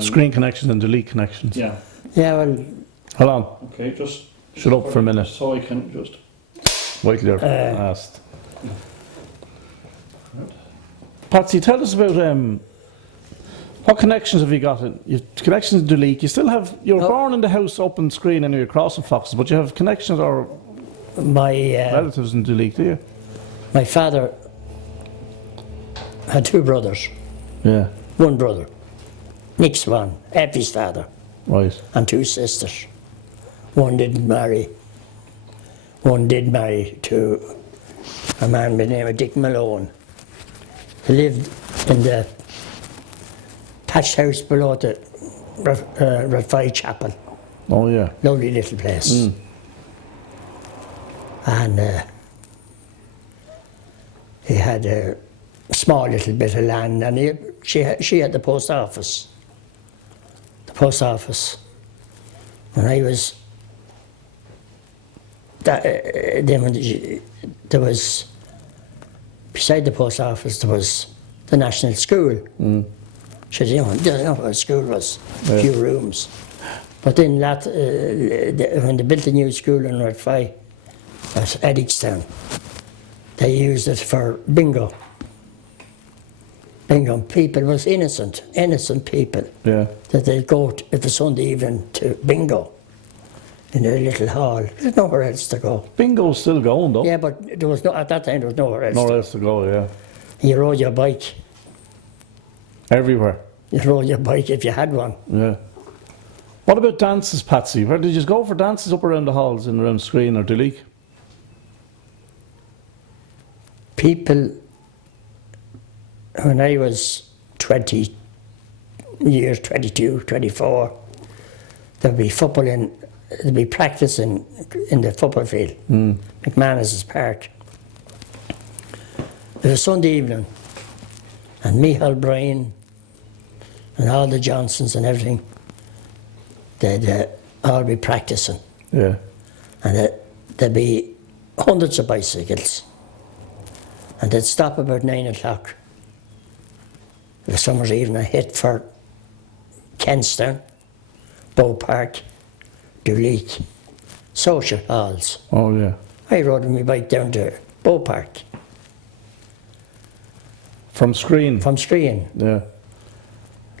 Screen connections and delete connections. Yeah. Yeah, well, Hold on. Okay, just Shut up for a minute. so I can just. Wait till you're asked. Patsy, tell us about what connections have you got? You've connections to delete. You still have. You were born in the house open screen and you're crossing foxes, but you have connections or my relatives in delete, do you? my father had two brothers. Yeah. One brother, Nick Swan, Effie's father, Right. and two sisters. One didn't marry. One did marry to a man by the name of Dick Malone. He lived in the thatched house below the Rathfy Chapel. Oh yeah. Lovely little place. And he had a small little bit of land, and she had the post office. The post office. When I was then when there was beside the post office there was the national school. So you know what a school was, a few rooms. But then when they built a new school in Rathfy at Eddickstown, they used it for bingo. Bingo. People was innocent people. Yeah. That they'd go every Sunday evening to bingo in a little hall. There's nowhere else to go. Bingo's still going though. Yeah, but there was at that time there was nowhere else. Nowhere else to go. Yeah. You rode your bike. Everywhere. You rode your bike if you had one. Yeah. What about dances, Patsy? Where did you go for dances up around the halls and around Screen or Duleek? People, when I was 20 years, 22, 24, there'd be footballing, there'd be practicing in the football field, McManus's Park. It was Sunday evening, and Michael Bryan and all the Johnsons and everything, they'd all be practicing. Yeah. And there'd be hundreds of bicycles. And they'd stop about 9 o'clock. The summer's evening, I hit for Kenstown, Bow Park, Duleek, social halls. Oh yeah. I rode my bike down to Bow Park. From Screen. From Screen, Yeah.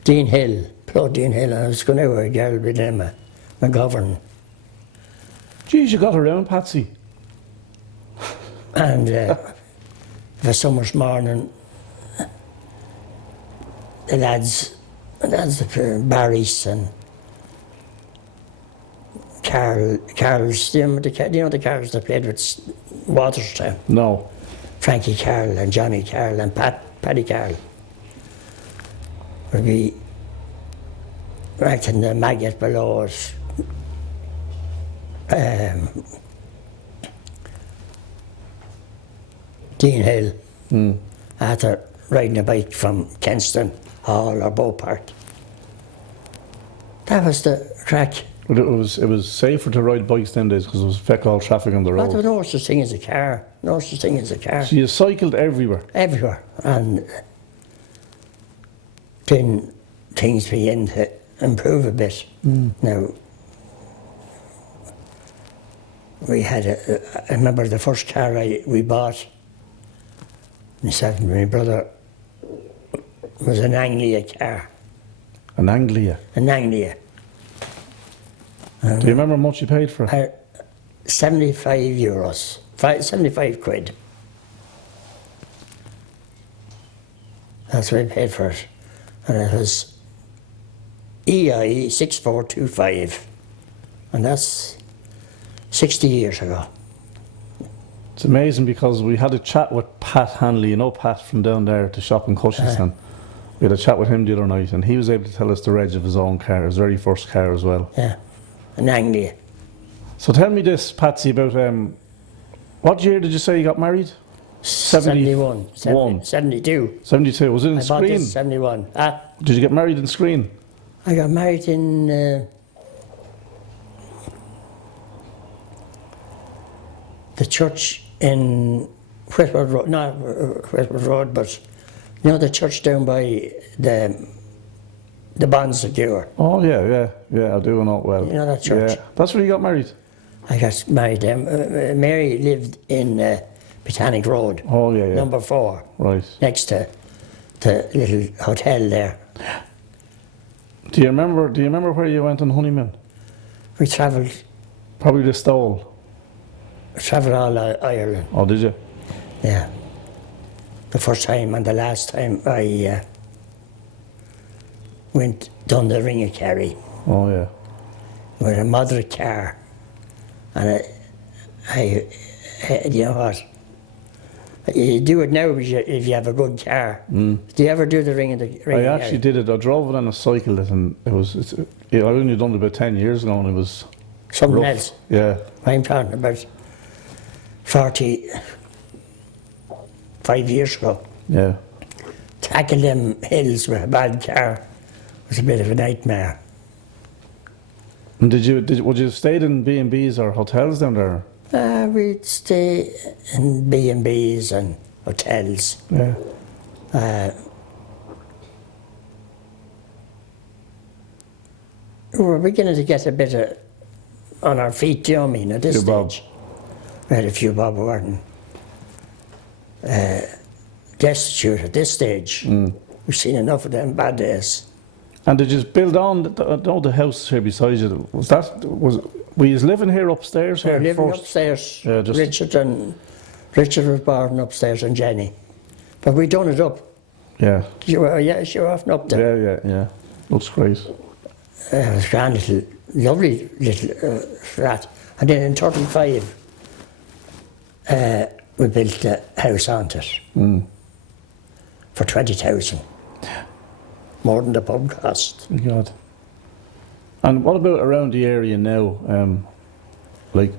Dean Hill, Claude Dean Hill, and I was going out with a girl by the name of McGovern. Geez, you got around, Patsy. And the summer's morning, the lads, Barry's and Carl's, you know the Carls that played with Waterstown? No. Frankie Carl and Johnny Carl and Paddy Carl would be right in the maggot below us. Dean Hill, after riding a bike from Kenston Hall or Bow Park. That was the crack. But it was safer to ride bikes then days because there was feck all traffic on the road. There was no such thing as a car. No such thing as a car. So you cycled everywhere. Everywhere. And then things began to improve a bit. Now, we had I remember the first car we bought, myself and my brother, was an Anglia car. An Anglia. An Anglia. Do you remember how much you paid for it? 75 euros, 75 quid. That's what I paid for it. And it was EI 6425. And that's 60 years ago. It's amazing because we had a chat with Pat Hanley, you know Pat from down there at the shop in Cushinston. We had a chat with him the other night and he was able to tell us the reg of his own car, his very first car as well. Yeah, an Anglia. So tell me this, Patsy, about what year did you say you got married? 71. 72. 72. Was it in I bought Screen? this 71. Did you get married in Screen? I got married in the church in Whitworth Road, not Whitworth Road, but you know the church down by the the bonds of Cure. Oh, yeah, I do know it well. You know that church? Yeah. That's where you got married? I got married there. Mary lived in Botanic Road, Oh, yeah. number 4, Right. next to the little hotel there. Do you remember where you went on honeymoon? We travelled Probably the Stole. all Ireland. Oh, did you? Yeah. The first time and the last time I went down the Ring of Kerry Oh, yeah. with a moderate car. And I you know what? You do it now if you have a good car. Do you ever do the Ring of Kerry? I actually did it. I drove it and I cycled it, and I only done it about 10 years ago, and it was Something rough. else. Yeah. I'm talking about 45 years ago. Yeah. Tackle them hills with a bad car was a bit of a nightmare. And would you have stayed in B&Bs or hotels down there? We'd stay in B&Bs and hotels. Yeah. We were beginning to get a bit on our feet, do you know what I mean, at this Few bob. stage. We had a few bob who weren't destitute at this stage. We've seen enough of them bad days. And did you build on the house here beside you? Were you living here upstairs? We were Here living first? upstairs. Yeah, just- Richard was born upstairs and Jenny. But we done it up. Yeah. She were often up there. Yeah. Looks great. It was a grand little, lovely little flat. And then in 35, we built a house onto it for 20,000. More than the pub cost. Thank God. And what about around the area now? Like,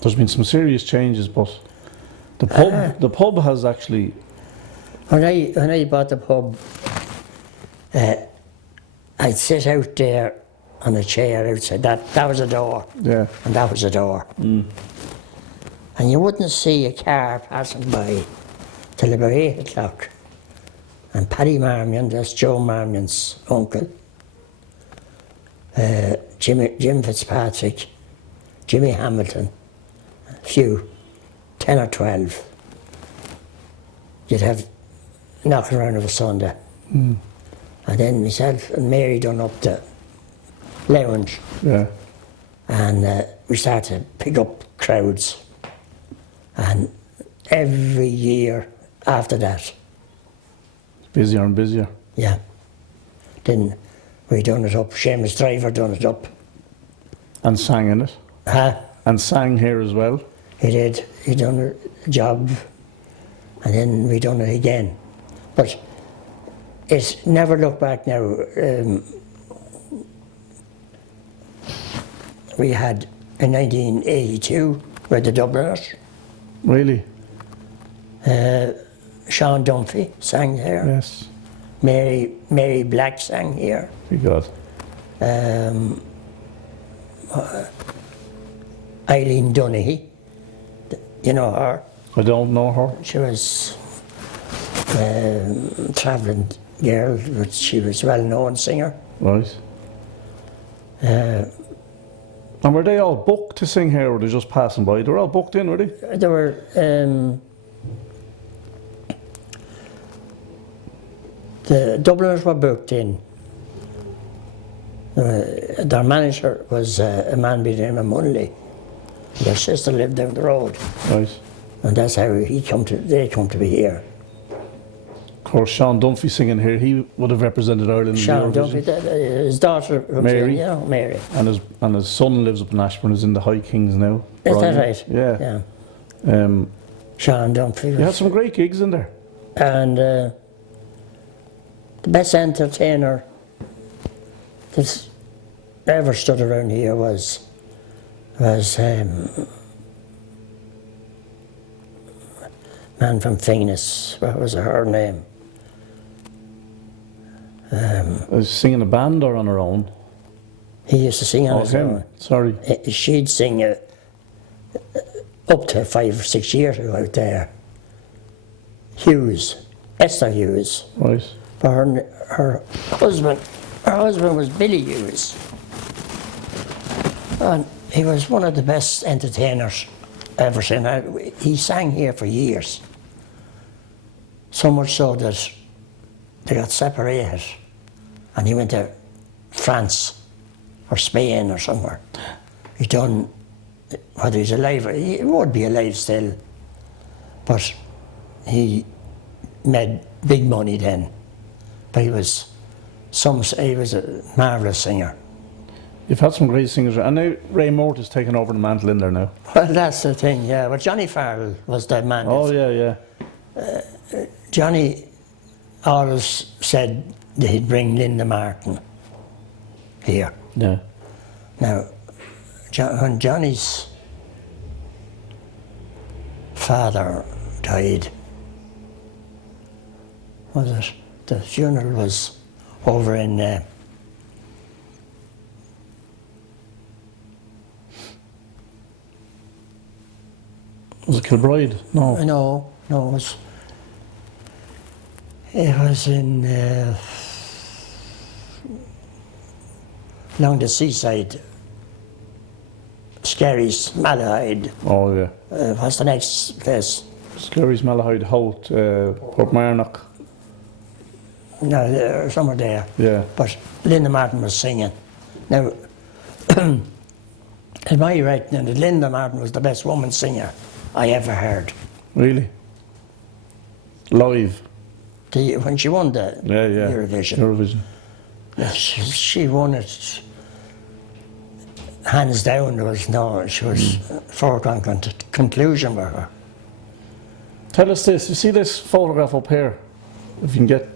there's been some serious changes, but the pub has actually. When I bought the pub, I'd sit out there on a chair outside. That was a door. Yeah. And that was a door. And you wouldn't see a car passing by till about 8 o'clock. And Paddy Marmion, that's Joe Marmion's uncle, Jim Fitzpatrick, Jimmy Hamilton, a few, 10 or 12. You'd have knocking around of a Sunday. And then myself and Mary done up the lounge. Yeah. And we started to pick up crowds. And every year after that, Busier and busier. yeah, then we done it up. Seamus Driver done it up. And sang in it. And sang here as well. He did. He done a job, and then we done it again. But it's never looked back now. We had in 1982 we had the Dubliners. Really? Sean Dunphy sang here. Yes. Mary Black sang here. Thank God. Eileen Dunahee, you know her. I don't know her. She was a travelling girl, but she was a well-known singer. Right. And were they all booked to sing here, or were they just passing by? They were all booked in, were they? There were the Dubliners were booked in. Their manager was a man by the name of Munley. Their sister lived down the road, Right. and that's how they come to be here. Of course, Sean Dunphy singing here, he would have represented Ireland in Sean Eurovision. Dunphy, his daughter, was Mary. in, you know, Mary. And his son lives up in Ashburn, is in the High Kings now. Is that Brian. right? Yeah. Yeah. Sean Dunphy. You had some great gigs in there. And the best entertainer that ever stood around here was man from Phoenix. What was her name? Was singing a band or on her own? He used to sing on his him. own. Sorry. She'd sing up to 5 or 6 years ago out there. Esther Hughes. Right. But her husband Her husband was Billy Hughes. And he was one of the best entertainers I ever seen. He sang here for years. So much so that they got separated. And he went to France or Spain or somewhere. He done, whether he's alive, he would be alive still. But he made big money then. But he was a marvellous singer. You've had some great singers, and now Ray Mort has taken over the mantle in there now. Well, that's the thing, yeah. But Johnny Farrell was the man. Oh, yeah. Johnny always said that he'd bring Linda Martin here. Yeah. Now, when Johnny's father died, was it? The funeral was over in Was it Kilbride? No. no, it was in along the seaside, Skerries, Malahide. Oh, yeah. What's the next place? Skerries, Malahide, Holt, Portmarnock. No, somewhere there. Yeah. But Linda Martin was singing. Now, am I right now that Linda Martin was the best woman singer I ever heard? Really? Live? When she won the Yeah. Eurovision. She won it hands down. She was foregone conclusion with her. Tell us this. You see this photograph up here? If you can get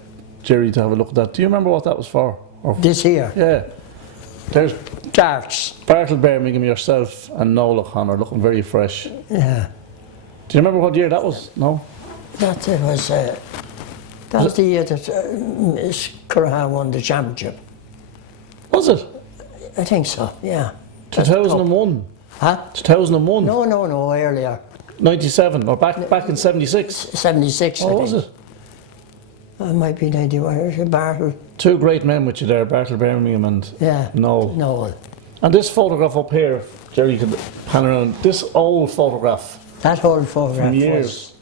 Jerry to have a look at that. Do you remember what that was for? Or, This here, yeah. There's darts. Bartle Birmingham, yourself, and Noel O'Connor looking very fresh. Yeah, Do you remember what year that was? No? that was the year that Miss Curraha won the championship. Was it? I think so. Yeah. 2001? Huh? 2001? No, earlier. 97? Or back in 76? 76. Oh, I was think. it? It might be 91. Bartle. Two great men with you there, Bartle Birmingham and Yeah. Noel. Noel. And this photograph up here, Jerry could pan around, this old photograph That whole photograph from years.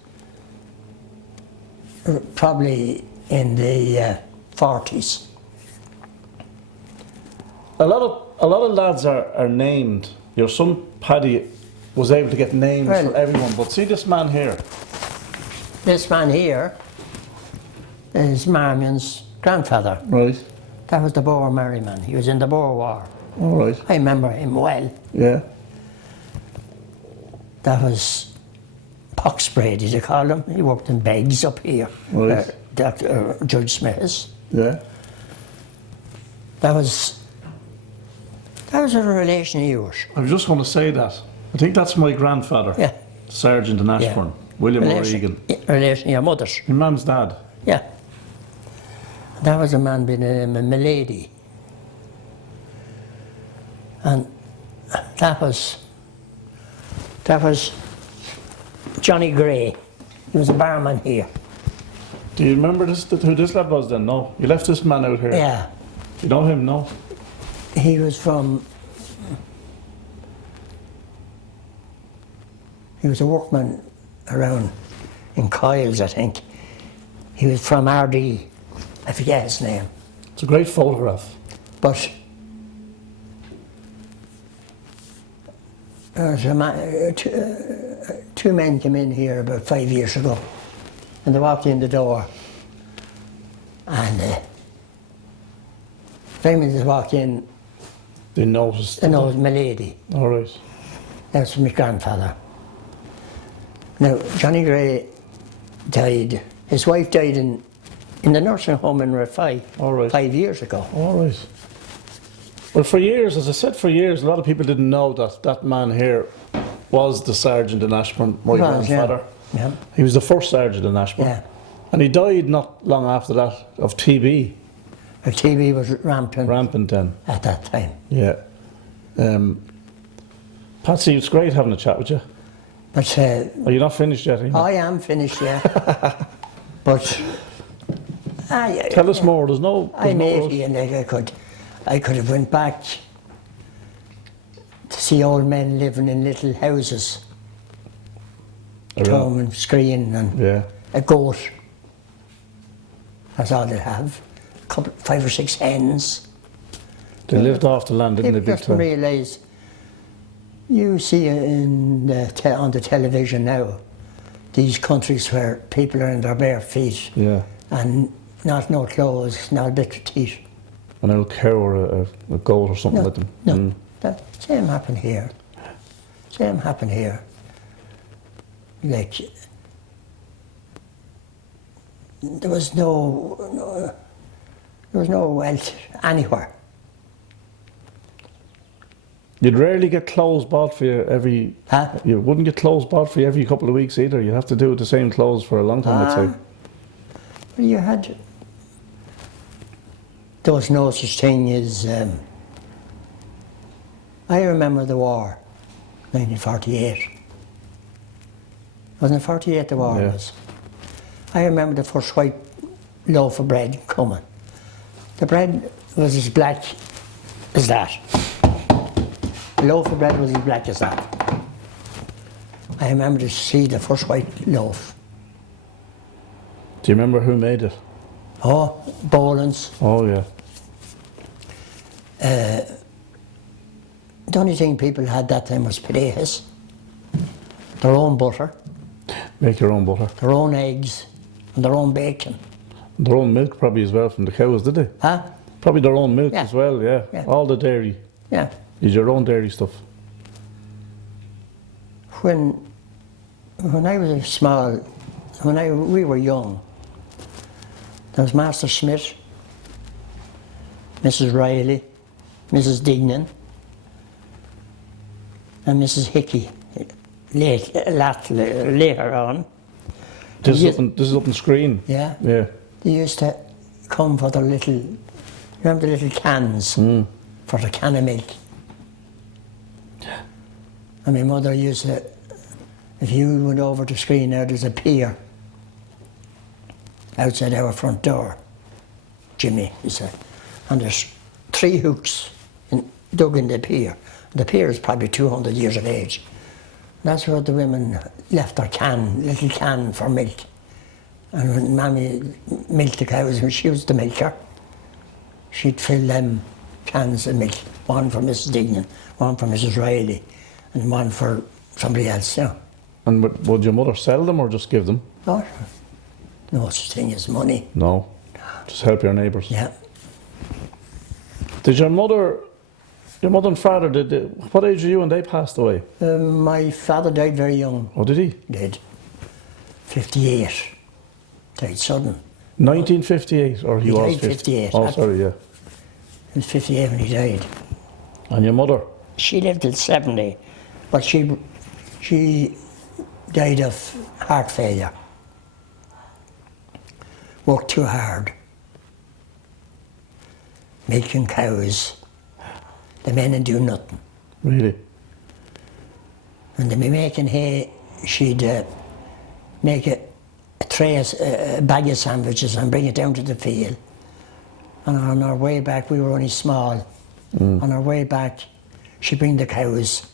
was probably in the 40s. A lot of lads are named. Your son Paddy was able to get names Well- for everyone, but see this man here. This man here is Marmion's grandfather. Right. That was the Boer Merryman. He was in the Boer War. All right. I remember him well. Yeah. That was Pox Brady, they called him. He worked in Beggs up here. Right. Judge Smith's. Yeah. That was a relation of yours. I was just going to say that. I think that's my grandfather. Yeah. Sergeant in Ashbourne. William O'Regan. Relation of your mother's. My mum's dad. Yeah. That was a man by the name of Milady. And that was Johnny Gray. He was a barman here. Do you remember who this lad was then? No. You left this man out here. Yeah. You know him? No. He was a workman around in Coils, I think. He was from RD. I forget his name. It's a great photograph. But there was a man, two men came in here about 5 years ago, and they walked in the door, and very minute they walked in, They noticed. they know it was my lady. All right. That's my grandfather. Now, Johnny Gray died, his wife died in the nursing home in Rathfy All right. 5 years ago. All right. Well, for years, as I said, a lot of people didn't know that man here was the sergeant in Ashbourne, my grandfather. Yeah. He was the first sergeant in Ashbourne. Yeah. And he died not long after that of TB, The TB was rampant then. at that time. Yeah. Patsy, it's great having a chat with you. But Are you not finished yet? Are you? I am finished, yeah. But Yeah, Tell us more. There's no. I'm no 80 and I could have went back to see old men living in little houses, Tom and screen and a goat. That's all they have. 5 or 6 hens. They lived off the land, didn't they? People just realise. You see on the television now, these countries where people are in their bare feet and no clothes, not a bit of teeth. An old cow or a goat or something like them. No, that same happened here. Same happened here. Like, there was no wealth anywhere. You'd rarely get clothes bought for you every... You wouldn't get clothes bought for you every couple of weeks either. You'd have to do with the same clothes for a long time, I'd say. Well, you had... There was no such thing as... I remember the war, 1948. Wasn't it 48 the war was? I remember the first white loaf of bread coming. The bread was as black as that. The loaf of bread was as black as that. I remember to see the first white loaf. Do you remember who made it? Oh, Boland's. Oh, yeah. The only thing people had that time was potatoes, their own butter. Make your own butter. Their own eggs and their own bacon. Their own milk probably as well from the cows, did they? Probably their own milk as well, yeah. All the dairy. Yeah. Use your own dairy stuff. When I was small, we were young, there was Master Smith, Mrs. Riley, Mrs. Dignan, and Mrs. Hickey. Later on. This is up on screen. Yeah. Yeah. They used to come for their little, remember the little cans for the can of milk. And my mother used to, if you went over the screen now, there's a pier outside our front door, Jimmy, he said. And there's 3 hooks dug in the pier. The pier is probably 200 years of age. That's where the women left their little can for milk. And when Mammy milked the cows, when she was the milker, she'd fill them cans of milk. One for Mrs. Dignan, one for Mrs. Riley, and one for somebody else, yeah. And would your mother sell them or just give them? No, no such thing as money. No, just help your neighbours. Yeah. Did your mother and father, what age were you when they passed away? My father died very young. Oh, did he? Did. 58. Died sudden. 1958, or he was died 58. Oh, sorry, yeah. He was 58 when he died. And your mother? She lived till 70, but she died of heart failure. Worked too hard. Milking cows. The men would do nothing. Really? When they'd be making hay, she'd make a bag of sandwiches and bring it down to the field. And on our way back, we were only small. On our way back, she'd bring the cows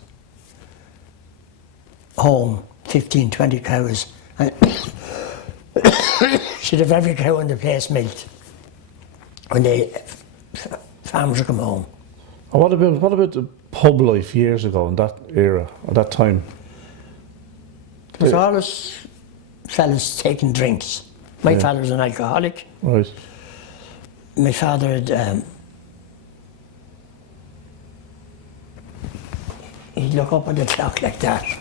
home, 15, 20 cows. And she'd have every cow in the place milked when the farmers would come home. And what about the pub life years ago, in that era, at that time? There was always fellas taking drinks. My father was an alcoholic. Right. My father had, he'd look up at the clock like that. It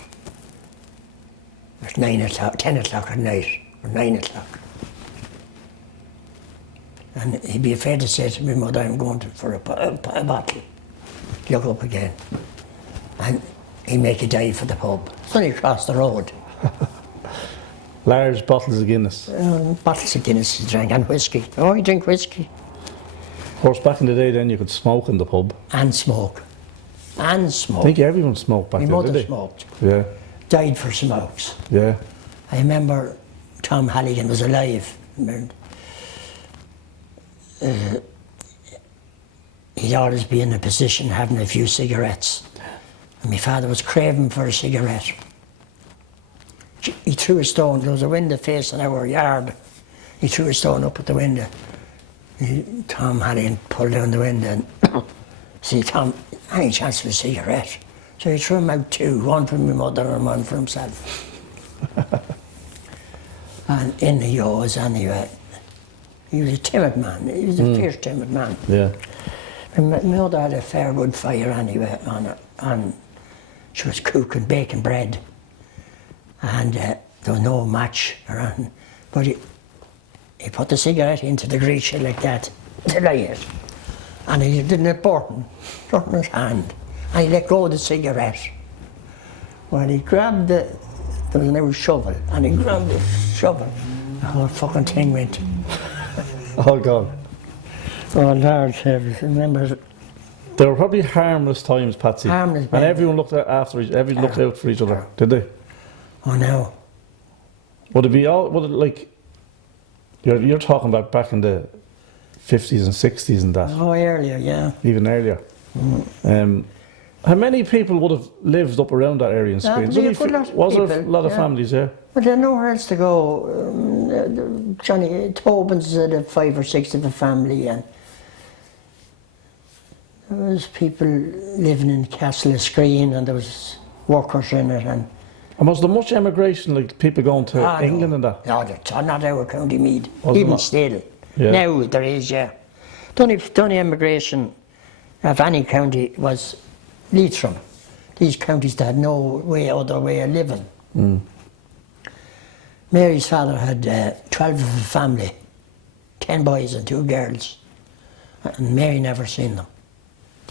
was 9 o'clock, 10 o'clock at night, or 9 o'clock. And he'd be afraid to say to my mother, I'm going for a bottle. Look up again. And he'd make a dive for the pub. It's only across the road. Large bottles of Guinness. Bottles of Guinness he drank, and whiskey. Oh, he drank whiskey. Of course, back in the day then you could smoke in the pub. And smoke. And smoke. I think everyone smoked back my then, mother did they? smoked. Yeah. Died for smokes. Yeah. I remember Tom Halligan was alive. he'd always be in a position having a few cigarettes. And my father was craving for a cigarette. He threw a stone. There was a window facing our yard. He threw a stone up at the window. Tom had him pull down the window and see, Tom, any chance for a cigarette? So he threw him out two, one for my mother and one for himself. And in he goes anyway. He was a timid man. He was a fierce timid man. Yeah. And my mother had a fair good fire anyway on it, and she was cooking, baking bread. And there was no match around. But he put the cigarette into the grease like that to light it. And he did an button in his hand. And he let go of the cigarette. Well, he grabbed there was an old shovel, and he grabbed the shovel. The whole fucking thing went. Oh, God. Oh, Lord, remember. They were probably harmless times, Patsy. Harmless, and everyone looked everyone looked out for each other, did they? Oh, no. Would it like, you're talking about back in the 50s and 60s and that? Oh, earlier, yeah. Even earlier. How many people would have lived up around that area in Spain? Was there a lot of families there? But there nowhere else to go. Johnny Tobin's had 5 or 6 of a family, and there was people living in Castle of Screen, and there was workers in it. And was there much emigration, like people going to England and that? No, that's not our County Meath. Was Even it still. Yeah. Now there is, yeah. The only emigration of any county was Leitrim. These counties that had no other way of living. Mary's father had 12 of a family, 10 boys and 2 girls. And Mary never seen them.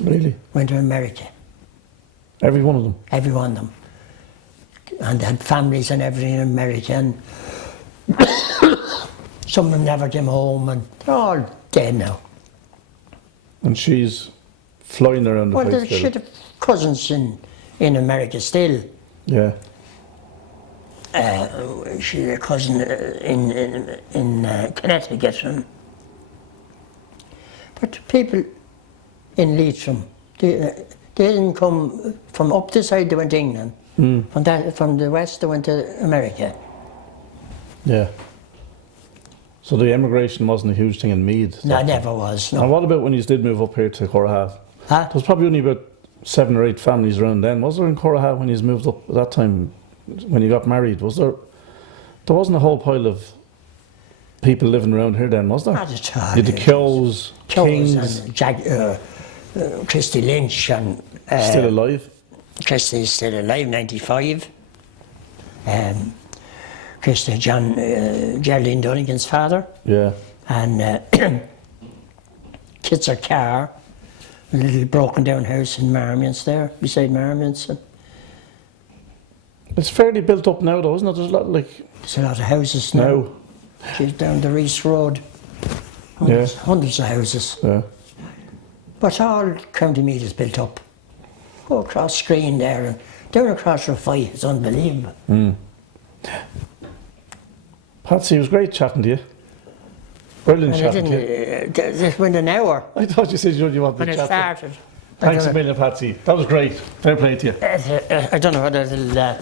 Really? Went to America. Every one of them? Every one of them. And they had families and everything in America. And some of them never came home, and they're all dead now. And she's flying around the Well, place. she had cousins in America still. Yeah. She had a cousin in Connecticut. But people in Leitrim, they didn't come from up this side. They went to England. From the west, they went to America. Yeah. So the immigration wasn't a huge thing in Meath? No, it never was. No. And what about when you did move up here to Curraha? Huh? There was probably only about 7 or 8 families around then. Was there in Curraha when you moved up at that time, when you got married? Was there? There wasn't a whole pile of people living around here then, was there? Not at all. You had the Kings. And Christy Lynch and Still alive? Christy's still alive, 95. Christy, Geraldine Dunnigan's father. Yeah. And Kitzer Carr, a little broken down house in Marmions there, beside Marmions. It's fairly built up now though, isn't it? There's a lot of houses now. She's down the Reese Road. Hundreds of houses. Yeah. But all County Meath is built up. Go across Screen there and down across Rafai. It's unbelievable. Patsy, it was great chatting to you. Brilliant chatting to you. This went an hour. I thought you said you wanted to chat. When it started. Thanks a million, Patsy. That was great. Fair play to you. I don't know whether it'll